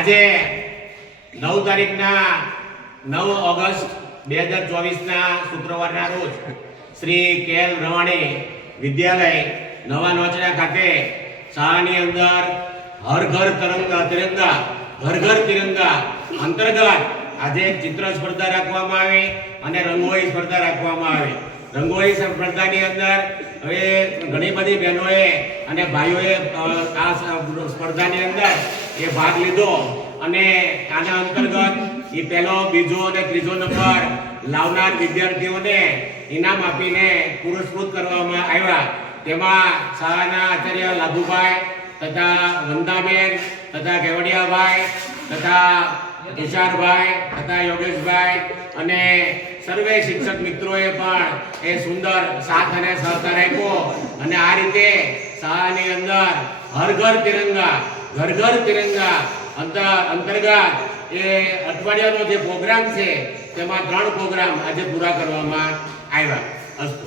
આજે 9 તારીખના 9 ઓગસ્ટ 2024ના શુક્રવારના રોજ શ્રી કેએલ રવાણી વિદ્યાલય નવા નોચડા ખાતે શાળાની અંદર હર ઘર તિરંગા ઘર ઘર તિરંગા અંતર્ગત આજે ચિત્ર સ્પર્ધા રાખવામાં આવી અને રંગોળી સ્પર્ધા રાખવામાં આવી। રંગોળી સ્પર્ધાની અંદર હવે ઘણી બધી બહેનોએ અને ભાઈઓએ આ સ્પર્ધાની અંદર એ ભાગ લીધો અને આના અંતર્ગત એ પહેલો બીજો અને ત્રીજો નંબર લાવનાર વિદ્યાર્થીઓને ઇનામ આપીને પુરસ્કૃત કરવામાં આવ્યા। તેમાં શાળાના આચાર્ય લાભુભાઈ તથા વંદાબેન તથા કેવડિયાભાઈ તથા કિશારભાઈ તથા યોગેશભાઈ અને સર્વે શિક્ષક મિત્રોએ પણ એ સુંદર સાથ અને સહકાર આપ્યો અને આ રીતે શાળાની અંદર હર ઘર તિરંગા ઘર ઘર તિરંગા અંતર્ગત એ અઠવાડિયાનો જે પ્રોગ્રામ છે તેમાં 3 પ્રોગ્રામ આજે પૂરા કરવામાં આવ્યા। અસ્તુ।